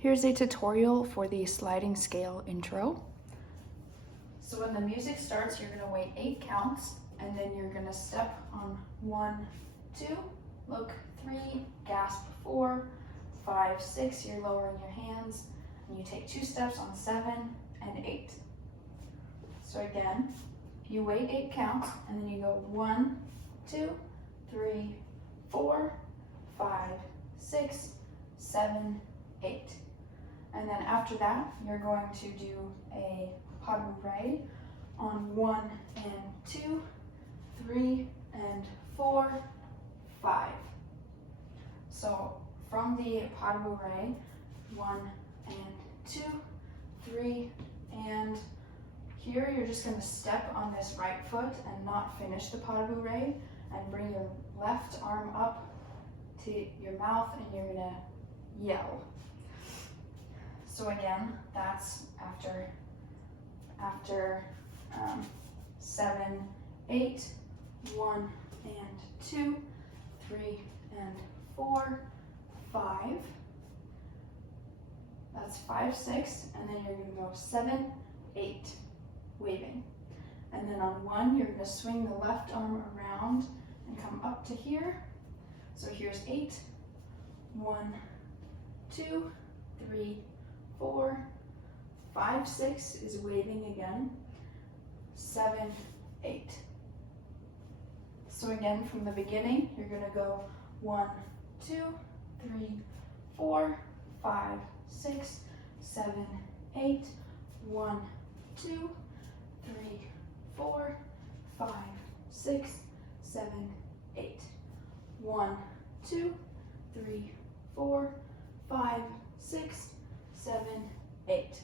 Here's a tutorial for the sliding scale intro. So when the music starts, you're gonna wait 8 counts, and then you're gonna step on 1, 2, look 3, gasp 4, 5, 6, you're lowering your hands, and you take 2 steps on 7 and 8. So again, you wait 8 counts, and then you go 1, 2, 3, 4, 5, 6, 7, 8. And then after that, you're going to do a pas de bourrée on 1 and 2, 3 and 4, 5. So from the pas de bourrée, 1 and 2, 3, and here you're just going to step on this right foot and not finish the pas de bourrée, and bring your left arm up to your mouth, and you're going to yell. So again, that's after 7, 8, 1 and 2, 3 and 4, 5. That's 5, 6, and then you're going to go 7, 8, waving. And then on 1, you're going to swing the left arm around and come up to here. So here's 8, 1, 2, 3, 4, 5, 6 is waving again, 7, 8. So again, from the beginning, you're going to go 1, 2, 3, 4, 5, 6, 7, 8, 1, 2, 3, 4, 5, 6, 7, 8. 1, 2, 3, 4, 5, 6, 7, 8.